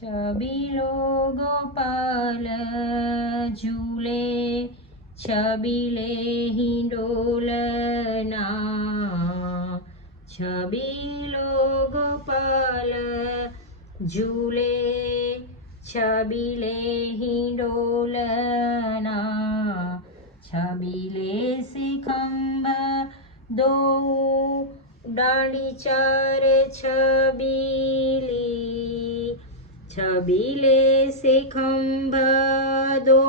छबीलो गोपाल झूले छबीले हिंडोलना। छबीलो गोपाल झूले छबीले हिंडोलना। छबीले शिखंब दो डांडी चार छबीली। छबीले शिखंब दो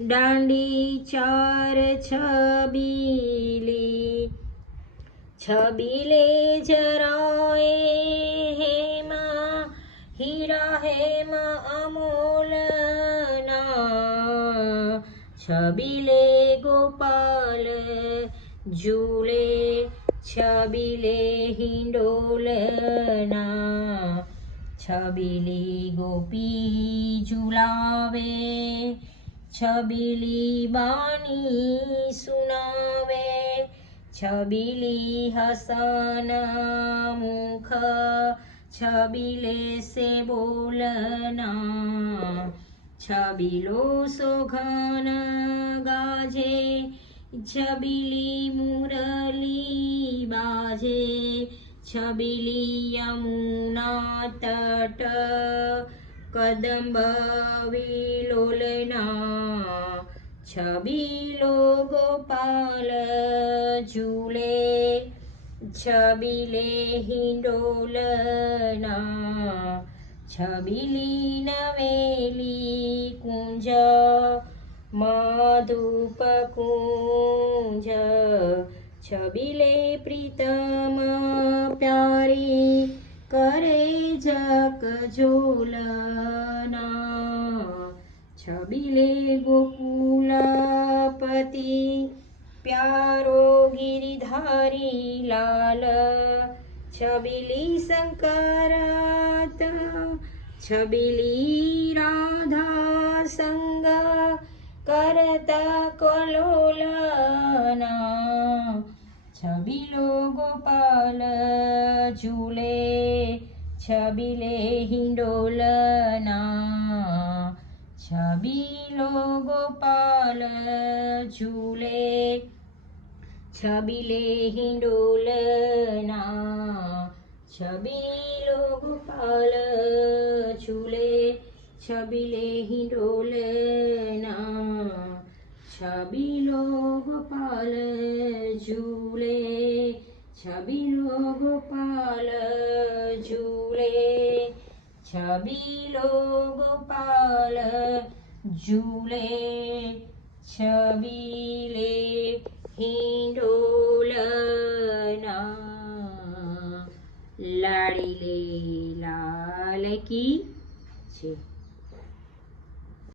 डांडी चार छबीली। छबीले जराए हेमा हीरा हेम अमोलना। छबीले गोपाल झूले छबीले हिंडोलना। छबीली गोपी झुलावे छबीली बानी सुनावे। छबीली हसन मुख छबीले से बोलना। छबीलो सोघन गाजे छबीली मुरली बाजे। छबीली यमुना तट कदम्ब विलोलना। छबीलो गोपाल झूले छबीले हिंडोलना। छबीली नवेली कुंज मधुप कुंज। छबीले प्रीतम प्यारी करे जक झोलना। छबीले गोकुलपति प्यारो गिरिधारी लाल। छबीली शंकरत छबीली राधा संग करता कलोलना। छबीलो गोपाल झूले छबीले हिंडोलना। छबीलो गोपाल झूले छबीले हिंडोलना। छबीलो गोपाल झूले छबीले हिंडोलना। छबीलो गोपाल झूले छबीलो गोपाल झूले छबीलो गोपाल झूले छबीले हिंडोलना। लाडीले लाल की जय।